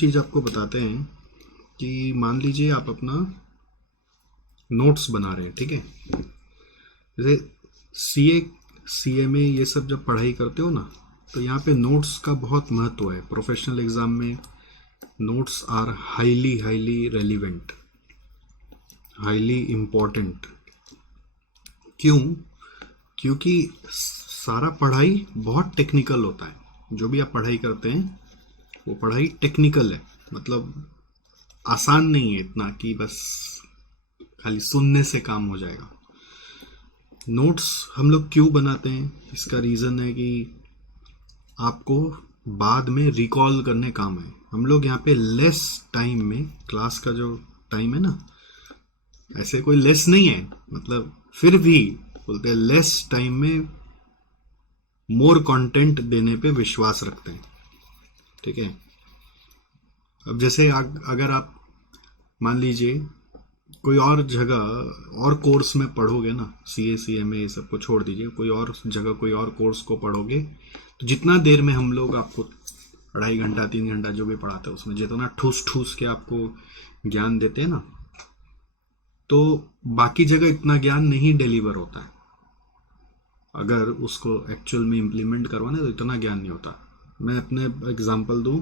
चीज़ आपको बताते हैं कि मान लीजिए आप अपना नोट्स बना रहे हैं, ठीक है। जैसे सीए सीएमए ये सब जब पढ़ाई करते हो ना, तो यहाँ पे नोट्स का बहुत महत्व है। प्रोफेशनल एग्जाम में notes are highly highly relevant, highly important. क्यों? क्योंकि सारा पढ़ाई बहुत टेक्निकल होता है। जो भी आप पढ़ाई करते हैं वो पढ़ाई टेक्निकल है, मतलब आसान नहीं है इतना कि बस खाली सुनने से काम हो जाएगा। नोट्स हम लोग क्यों बनाते हैं, इसका रीज़न है कि आपको बाद में रिकॉल करने काम है। हम लोग यहाँ पे लेस टाइम में, क्लास का जो टाइम है ना, ऐसे कोई लेस नहीं है, मतलब फिर भी बोलते हैं लेस टाइम में मोर कंटेंट देने पे विश्वास रखते हैं, ठीक है। अब जैसे अगर आप मान लीजिए कोई और जगह और कोर्स में पढ़ोगे ना, सीए सीएमए ये सब को छोड़ दीजिए, कोई और जगह कोई और कोर्स को पढ़ोगे तो जितना देर में हम लोग आपको 2.5 घंटा 3 घंटा जो भी पढ़ाते हैं उसमें जितना ठूस ठूस के आपको ज्ञान देते हैं ना, तो बाकी जगह इतना ज्ञान नहीं डिलीवर होता है। अगर उसको एक्चुअल में इम्प्लीमेंट करवाना तो इतना ज्ञान नहीं होता। मैं अपने एग्जांपल दूं,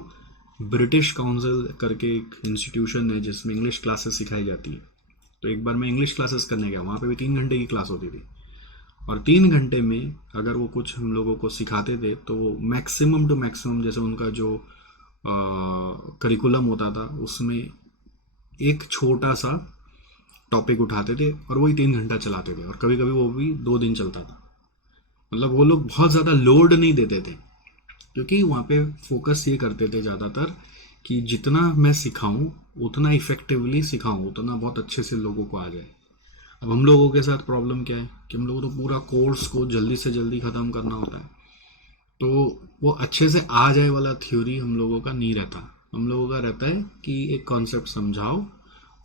ब्रिटिश काउंसिल करके एक इंस्टीट्यूशन है जिसमें इंग्लिश क्लासेस सिखाई जाती है। तो एक बार मैं इंग्लिश क्लासेस करने गया, वहाँ पे भी 3 घंटे की क्लास होती थी, और 3 घंटे में अगर वो कुछ हम लोगों को सिखाते थे तो वो मैक्सिमम टू मैक्सिमम, जैसे उनका जो करिकुलम होता था उसमें एक छोटा सा टॉपिक उठाते थे और वही 3 घंटा चलाते थे, और कभी कभी वो भी 2 दिन चलता था। मतलब वो लोग बहुत ज़्यादा लोड नहीं देते थे, क्योंकि वहाँ पे फोकस ये करते थे ज़्यादातर कि जितना मैं सिखाऊं उतना इफेक्टिवली सिखाऊं, उतना बहुत अच्छे से लोगों को आ जाए। अब हम लोगों के साथ प्रॉब्लम क्या है कि हम लोगों को पूरा कोर्स को जल्दी से जल्दी ख़त्म करना होता है, तो वो अच्छे से आ जाए वाला थ्योरी हम लोगों का नहीं रहता। हम लोगों का रहता है कि एक कॉन्सेप्ट समझाओ,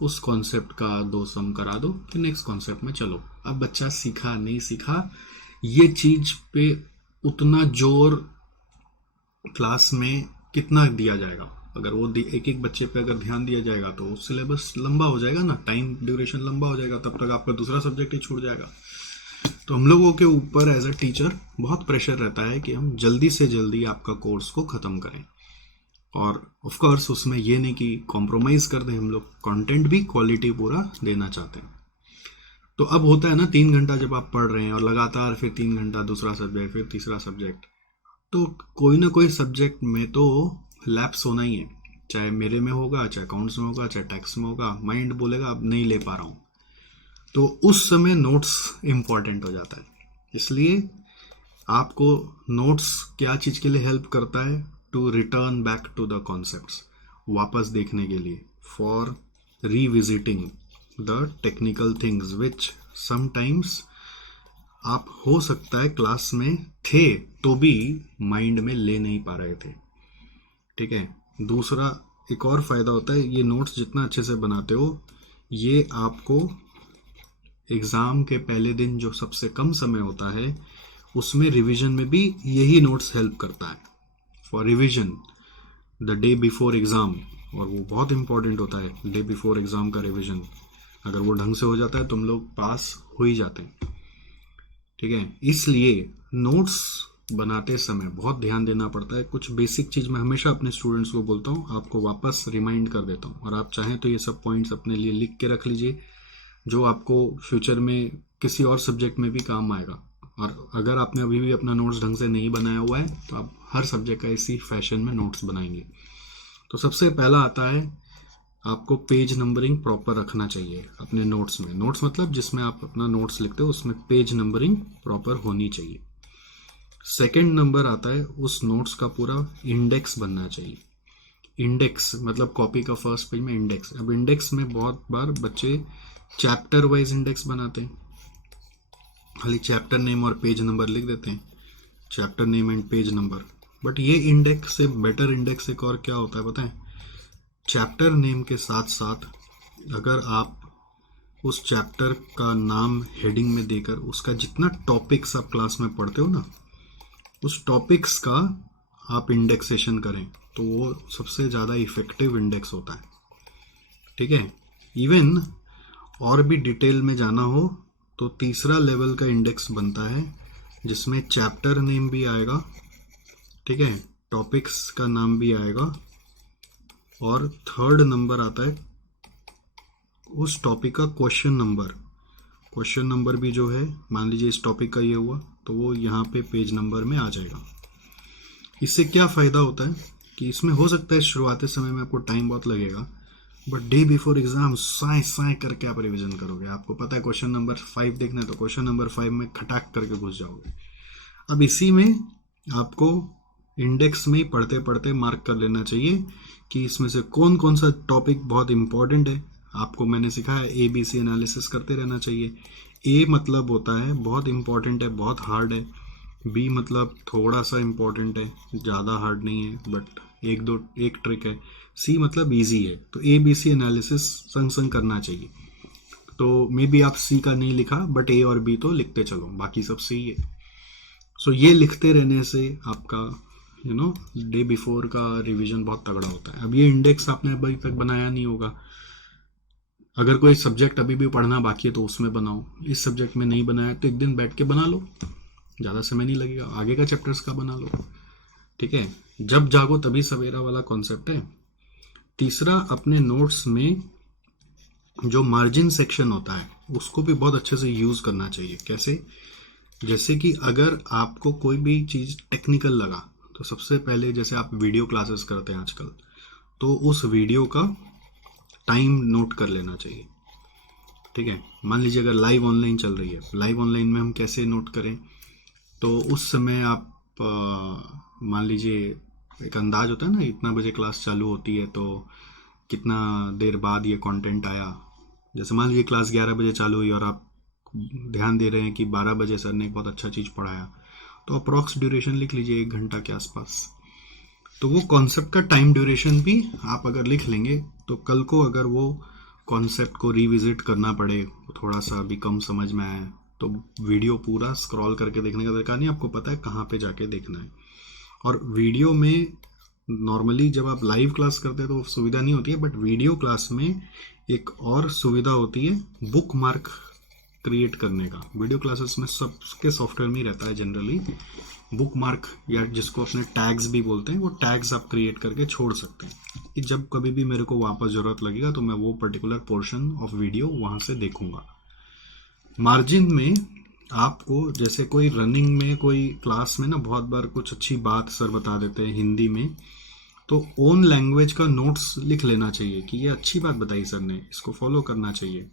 उस कॉन्सेप्ट का 2 सम करा दो, फिर नेक्स्ट कॉन्सेप्ट में चलो। अब बच्चा सीखा नहीं सीखा ये चीज पे उतना जोर क्लास में कितना दिया जाएगा। अगर वो एक एक बच्चे पे अगर ध्यान दिया जाएगा तो सिलेबस लंबा हो जाएगा ना, टाइम ड्यूरेशन लंबा हो जाएगा, तब तक आपका दूसरा सब्जेक्ट ही छूट जाएगा। तो हम लोगों के ऊपर एज अ टीचर बहुत प्रेशर रहता है कि हम जल्दी से जल्दी आपका कोर्स को ख़त्म करें, और ऑफ कोर्स उसमें ये नहीं कि कॉम्प्रोमाइज़ कर दें, हम लोग कंटेंट भी क्वालिटी पूरा देना चाहते हैं। तो अब होता है ना 3 घंटा जब आप पढ़ रहे हैं और लगातार फिर 3 घंटा दूसरा सब्जेक्ट फिर तीसरा सब्जेक्ट, तो कोई ना कोई सब्जेक्ट में तो लैप्स होना ही है। चाहे मेरे में होगा, चाहे अकाउंट्स में होगा, चाहे टैक्स में होगा, माइंड बोलेगा अब नहीं ले पा रहा हूँ, तो उस समय नोट्स इम्पॉर्टेंट हो जाता है। इसलिए आपको नोट्स क्या चीज़ के लिए हेल्प करता है? To return back to the concepts, वापस देखने के लिए, for revisiting the technical things which sometimes आप हो सकता है क्लास में थे तो भी माइंड में ले नहीं पा रहे थे, ठीक है। दूसरा एक और फायदा होता है, ये नोट्स जितना अच्छे से बनाते हो ये आपको एग्ज़ाम के पहले दिन जो सबसे कम समय होता है उसमें रिवीजन में भी यही नोट्स हेल्प करता है for revision the day before exam. और वो बहुत इंपॉर्टेंट होता है डे बिफोर एग्ज़ाम का रिवीजन। अगर वो ढंग से हो जाता है तो हम लोग पास हो ही जाते हैं, ठीक है। इसलिए नोट्स बनाते समय बहुत ध्यान देना पड़ता है। कुछ बेसिक चीज़ मैं हमेशा अपने स्टूडेंट्स को बोलता हूँ, आपको वापस रिमाइंड कर देता हूँ, और आप चाहें तो ये सब पॉइंट्स अपने लिए लिख के रख लीजिए जो आपको फ्यूचर में किसी और सब्जेक्ट में भी काम आएगा। और अगर आपने अभी भी अपना नोट्स ढंग से नहीं बनाया हुआ है तो आप हर सब्जेक्ट का इसी फैशन में नोट्स बनाएंगे। तो सबसे पहला आता है आपको पेज नंबरिंग प्रॉपर रखना चाहिए अपने नोट्स में। नोट्स मतलब जिसमें आप अपना नोट्स लिखते हो उसमें पेज नंबरिंग प्रॉपर होनी चाहिए। सेकंड नंबर आता है उस नोट्स का पूरा इंडेक्स बनना चाहिए। इंडेक्स मतलब कॉपी का फर्स्ट पेज में इंडेक्स। अब इंडेक्स में बहुत बार बच्चे चैप्टर वाइज इंडेक्स बनाते हैं, खाली चैप्टर नेम और पेज नंबर लिख देते हैं, chapter name and page number. But ये इंडेक्स से बेटर इंडेक्स एक और क्या होता है पता है? चैप्टर नेम के साथ साथ अगर आप उस चैप्टर का नाम हेडिंग में देकर उसका जितना टॉपिक्स आप क्लास में पढ़ते हो ना, उस टॉपिक्स का आप इंडेक्सेशन करें। तो वो सबसे ज़्यादा इफेक्टिव इंडेक्स होता है। ठीक है, इवन और भी डिटेल में जाना हो तो तीसरा लेवल का इंडेक्स बनता है जिसमें चैप्टर नेम भी आएगा, ठीक है, टॉपिक्स का नाम भी आएगा, और थर्ड नंबर आता है उस टॉपिक का क्वेश्चन नंबर। क्वेश्चन नंबर भी जो है, मान लीजिए इस टॉपिक का ये हुआ तो वो यहाँ पे पेज नंबर में आ जाएगा। इससे क्या फ़ायदा होता है कि इसमें हो सकता है शुरुआती समय में आपको टाइम बहुत लगेगा, बट डे बिफोर एग्जाम साए साए करके आप रिवीजन करोगे। आपको पता है क्वेश्चन नंबर 5 देखना है तो क्वेश्चन नंबर 5 में खटाक करके घुस जाओगे। अब इसी में आपको इंडेक्स में पढ़ते पढ़ते मार्क कर लेना चाहिए कि इसमें से कौन कौन सा टॉपिक बहुत इंपॉर्टेंट है। आपको मैंने सिखाया ABC एनालिसिस करते रहना चाहिए। A मतलब होता है बहुत इंपॉर्टेंट है, बहुत हार्ड है। B मतलब थोड़ा सा इंपॉर्टेंट है, ज़्यादा हार्ड नहीं है, बट एक ट्रिक है। C मतलब इजी है। तो ABC एनालिसिस संग संग करना चाहिए। तो मे बी आप C का नहीं लिखा, बट A और B तो लिखते चलो, बाकी सब सही है। सो ये लिखते रहने से आपका डे बिफोर का रिवीजन बहुत तगड़ा होता है। अब ये इंडेक्स आपने अभी तक बनाया नहीं होगा, अगर कोई सब्जेक्ट अभी भी पढ़ना बाकी है तो उसमें बनाओ। इस सब्जेक्ट में नहीं बनाया तो एक दिन बैठ के बना लो, ज़्यादा समय नहीं लगेगा। आगे का चैप्टर्स का बना लो, ठीक है। जब जागो तभी सवेरा वाला कॉन्सेप्ट है। तीसरा, अपने नोट्स में जो मार्जिन सेक्शन होता है उसको भी बहुत अच्छे से यूज़ करना चाहिए। कैसे? जैसे कि अगर आपको कोई भी चीज़ टेक्निकल लगा तो सबसे पहले, जैसे आप वीडियो क्लासेस करते हैं आजकल, तो उस वीडियो का टाइम नोट कर लेना चाहिए, ठीक है। मान लीजिए अगर लाइव ऑनलाइन चल रही है, लाइव ऑनलाइन में हम कैसे नोट करें, तो उस समय आप मान लीजिए एक अंदाज होता है ना, इतना बजे क्लास चालू होती है तो कितना देर बाद ये कंटेंट आया। जैसे मान लीजिए क्लास 11 बजे चालू हुई और आप ध्यान दे रहे हैं कि 12 बजे सर ने एक बहुत अच्छा चीज़ पढ़ाया, तो अप्रॉक्स ड्यूरेशन लिख लीजिए 1 घंटा के आसपास। तो वो कॉन्सेप्ट का टाइम ड्यूरेशन भी आप अगर लिख लेंगे तो कल को अगर वो कॉन्सेप्ट को रिविजिट करना पड़े, थोड़ा सा भी कम समझ में आए, तो वीडियो पूरा स्क्रॉल करके देखने का दरकार नहीं, आपको पता है कहाँ पे जाके देखना है। और वीडियो में नॉर्मली जब आप लाइव क्लास करते हैं तो सुविधा नहीं होती है, बट वीडियो क्लास में एक और सुविधा होती है बुक मार्क क्रिएट करने का। वीडियो क्लासेस में सबके सॉफ्टवेयर में ही रहता है जनरली बुक मार्क, या जिसको अपने टैग्स भी बोलते हैं। वो टैग्स आप क्रिएट करके छोड़ सकते हैं कि जब कभी भी मेरे को वापस ज़रूरत लगेगा तो मैं वो पर्टिकुलर पोर्शन ऑफ वीडियो वहाँ से देखूंगा। मार्जिन में आपको, जैसे कोई रनिंग में कोई क्लास में ना बहुत बार कुछ अच्छी बात सर बता देते हैं हिंदी में, तो ओन लैंग्वेज का नोट्स लिख लेना चाहिए कि ये अच्छी बात बताई सर ने, इसको फॉलो करना चाहिए,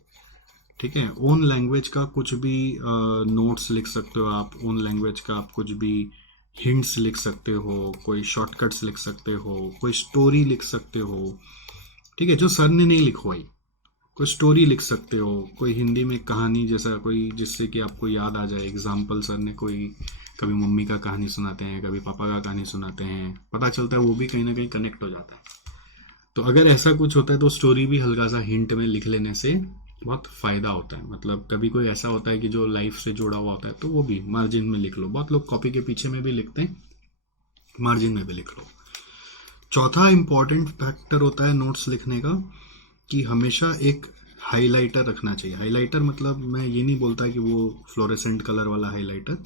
ठीक है। ओन लैंग्वेज का कुछ भी नोट्स लिख सकते हो आप। ओन लैंग्वेज का आप कुछ भी हिंट्स लिख सकते हो, कोई शॉर्टकट्स लिख सकते हो, कोई स्टोरी लिख सकते हो, ठीक है, जो सर ने नहीं लिखवाई। कोई स्टोरी लिख सकते हो, कोई हिंदी में कहानी जैसा कोई, जिससे कि आपको याद आ जाए। एग्जाम्पल, सर ने कोई कभी मम्मी का कहानी सुनाते हैं, कभी पापा का कहानी सुनाते हैं, पता चलता है वो भी कहीं ना कहीं कनेक्ट हो जाता है। तो अगर ऐसा कुछ होता है तो स्टोरी भी हल्का सा हिंट में लिख लेने से बहुत फ़ायदा होता है। मतलब कभी कोई ऐसा होता है कि जो लाइफ से जुड़ा हुआ होता है तो वो भी मार्जिन में लिख लो। बहुत लोग कॉपी के पीछे में भी लिखते हैं, मार्जिन में भी लिख लो। चौथा इंपॉर्टेंट फैक्टर होता है नोट्स लिखने का कि हमेशा एक हाइलाइटर रखना चाहिए। हाइलाइटर मतलब मैं ये नहीं बोलता कि वो फ्लोरेसेंट कलर वाला हाइलाइटर,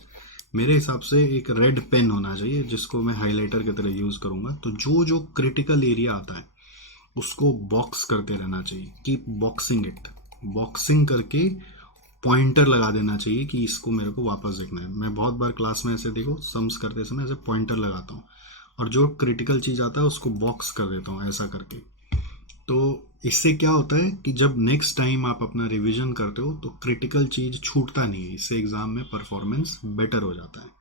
मेरे हिसाब से एक रेड पेन होना चाहिए जिसको मैं हाइलाइटर की तरह यूज़ करूँगा। तो जो जो क्रिटिकल एरिया आता है उसको बॉक्स करते रहना चाहिए, कीप बॉक्सिंग इट। बॉक्सिंग करके पॉइंटर लगा देना चाहिए कि इसको मेरे को वापस देखना है। मैं बहुत बार क्लास में ऐसे, देखो, सम्स करते समय ऐसे पॉइंटर लगाता हूँ और जो क्रिटिकल चीज़ आता है उसको बॉक्स कर देता हूँ ऐसा करके। तो इससे क्या होता है कि जब नेक्स्ट टाइम आप अपना रिवीजन करते हो तो क्रिटिकल चीज़ छूटता नहीं है। इससे एग्जाम में परफॉर्मेंस बेटर हो जाता है।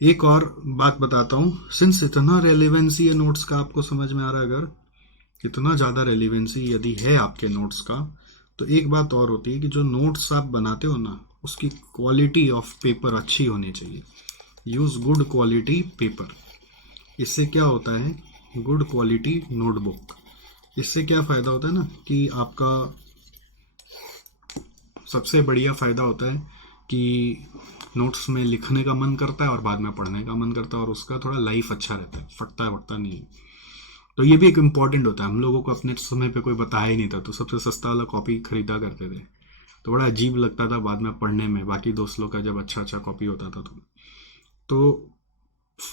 एक और बात बताता हूँ, सिंस इतना रेलिवेंसी है नोट्स का, आपको समझ में आ रहा है, अगर इतना ज़्यादा रेलिवेंसी यदि है आपके नोट्स का, तो एक बात और होती है कि जो नोट्स आप बनाते हो ना, उसकी क्वालिटी ऑफ पेपर अच्छी होनी चाहिए। Use good quality paper. इससे क्या होता है, गुड क्वालिटी नोटबुक, इससे क्या फ़ायदा होता है ना कि आपका सबसे बढ़िया फ़ायदा होता है कि नोट्स में लिखने का मन करता है और बाद में पढ़ने का मन करता है, और उसका थोड़ा लाइफ अच्छा रहता है, फटता वटता नहीं है। तो ये भी एक इम्पॉर्टेंट होता है। हम लोगों को अपने समय पे कोई बताया ही नहीं था, तो सबसे सस्ता वाला कॉपी खरीदा करते थे, तो बड़ा अजीब लगता था बाद में पढ़ने में, बाकी दोस्त लोग का जब अच्छा अच्छा कॉपी होता था तो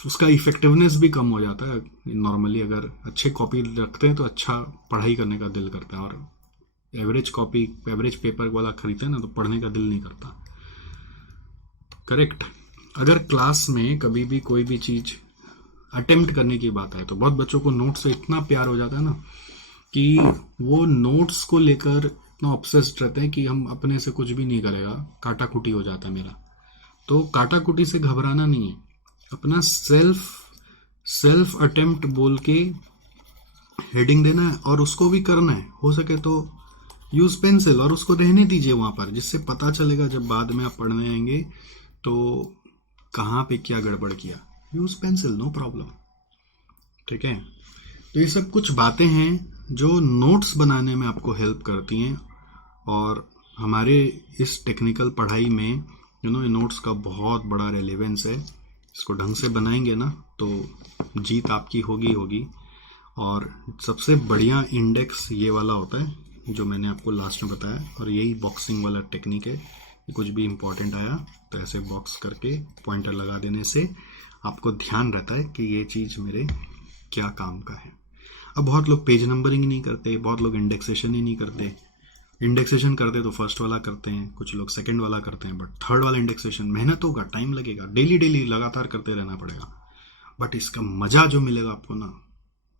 उसका इफेक्टिवनेस भी कम हो जाता है। नॉर्मली अगर अच्छे कॉपी रखते हैं तो अच्छा पढ़ाई करने का दिल करता है, और एवरेज कॉपी एवरेज पेपर वाला खरीदते हैं ना तो पढ़ने का दिल नहीं करता। करेक्ट। अगर क्लास में कभी भी कोई भी चीज अटेम्प्ट करने की बात है तो बहुत बच्चों को नोट्स से इतना प्यार हो जाता है ना कि वो नोट्स को लेकर इतना ऑब्सेस्ड रहते हैं कि हम अपने से कुछ भी नहीं करेगा, काटा कुटी हो जाता है मेरा। तो काटा कुटी से घबराना नहीं है, अपना सेल्फ अटेम्प्ट बोल के हेडिंग देना है, और उसको भी करना है। हो सके तो यूज पेंसिल, और उसको रहने दीजिए वहां पर, जिससे पता चलेगा जब बाद में आप पढ़ने आएंगे तो कहाँ पे क्या गड़बड़ किया। Use pencil, no problem. ठीक है। तो ये सब कुछ बातें हैं जो नोट्स बनाने में आपको हेल्प करती हैं, और हमारे इस टेक्निकल पढ़ाई में ये नोट्स का बहुत बड़ा रेलेवेंस है। इसको ढंग से बनाएंगे ना तो जीत आपकी होगी होगी। और सबसे बढ़िया इंडेक्स ये वाला होता है जो मैंने आपको लास्ट में बताया, और यही बॉक्सिंग वाला टेक्निक है। कुछ भी इंपॉर्टेंट आया तो ऐसे बॉक्स करके पॉइंटर लगा देने से आपको ध्यान रहता है कि ये चीज़ मेरे क्या काम का है। अब बहुत लोग पेज नंबरिंग नहीं करते, बहुत लोग इंडेक्सेशन ही नहीं करते। इंडेक्सेशन करते तो फर्स्ट वाला करते हैं, कुछ लोग सेकंड वाला करते हैं, बट थर्ड वाला इंडेक्सेशन मेहनत होगा, टाइम लगेगा, डेली डेली लगातार करते रहना पड़ेगा, बट इसका मजा जो मिलेगा आपको ना,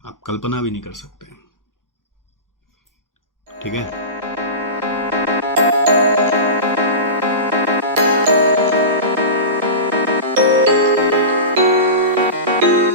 आप कल्पना भी नहीं कर सकते। ठीक है।